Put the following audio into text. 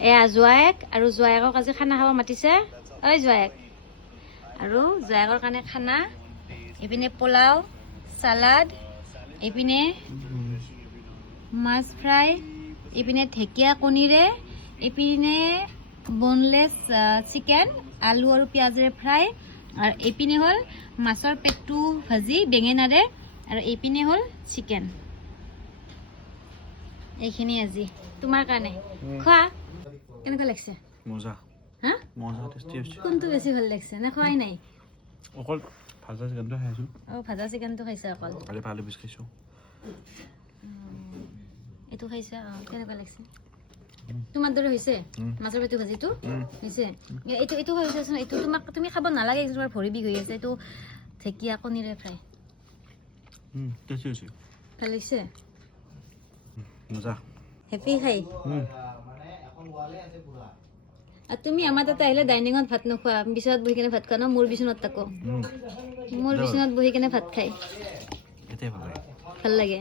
এয়া জোৱায়েক আৰু জোৱায়েকক আজি খানা খাব মাতিছে ঐ জোৱায়েক আৰু জোৱায়েকৰ কাৰণে খানা এইপিনে পোলাও সালাড এইপিনে মাছ ফ্ৰাই এইপিনে ঢেকীয়া কণীৰে এইপিনে বনলেছ চিকেন আলু আৰু পিঁয়াজেৰে ফ্ৰাই আৰু এইপিনে হ'ল মাছৰ পেটু ভাজি বেঙেনাৰে আৰু এইপিনে হ'ল চিকেন এইখিনি আজি তোমাৰ কাৰণে খোৱা কেনেকুৱা লাগিছে মজা হা মজা টেষ্টি হৈছে কোনটো বেছি ভাল লাগিছে নে খোৱাই নাই অকল ভাজা চিকেনটো খাইছোঁ ভাজা চিকেনটো খাইছে অকল কালি আলু পিচ খাইছোঁ এইটো খাইছা কেনেকুৱা লাগিছে তোমাৰ দৰে হৈছে মাছৰ পেটু ভাজিটো হৈছে এইটো এইটো খাইছাচোন এইটো তোমাক তুমি খাব নালাগে তোমাৰ ভৰি বিষ হৈ আছে এইটো ঢেকীয়া কণীৰে ফ্ৰাই টেষ্টি হৈছে ভাল লাগিছে মজা হেপী খাই আৰু তুমি আমাৰ তাতে আহিলে ডাইনিঙত ভাত নোখোৱা বিচনাত বহি কেনে ভাত খোৱা ন মোৰ বিচনাত তাকো মোৰ বিচনাত বহি কেনে ভাত খাই এটাই ভাল লাগে ভাল লাগে